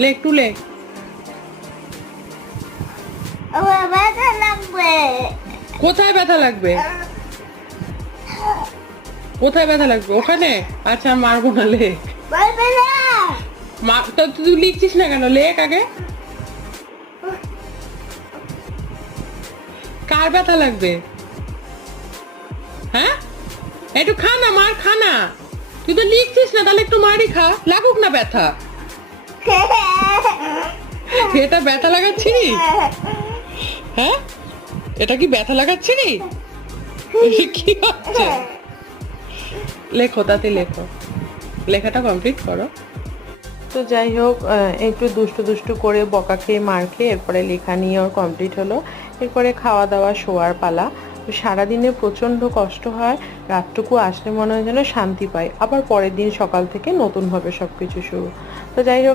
লে একটু লে। আমার ব্যথা লাগবে। কোথায় ব্যথা লাগবে? কোথায় ব্যথা লাগবে? ওখানে? আচ্ছা মারবো না, লেখ। মারবে না। তো তুই লিখছিস না কেন? লেখ আগে। কার ব্যথা লাগবে? হ্যাঁ, একটু খা না, মার খা না। তুই তো লিখছিস না, তাহলে একটু মারি খা, লাগুক না ব্যথা। এটা ব্যথা লাগাচ্ছিস? হ্যাঁ, এটা কি ব্যথা লাগাচ্ছিস? কি হচ্ছে? লেখো, তাতে লেখো, লেখাটা কমপ্লিট করো। তো যাই হোক, একটু দুষ্টু দুষ্টু করে বকা খেয়ে মার খেয়ে এরপরে লেখা নিয়ে ওর কমপ্লিট হলো। এরপরে খাওয়া দাওয়া, শোয়ার পালা। তো সারাদিনে প্রচণ্ড কষ্ট হয়, রাতটুকু আসলে মনে হয় যেন শান্তি পাই, আবার পরের দিন সকাল থেকে নতুনভাবে সব কিছু শুরু। তো যাই হোক,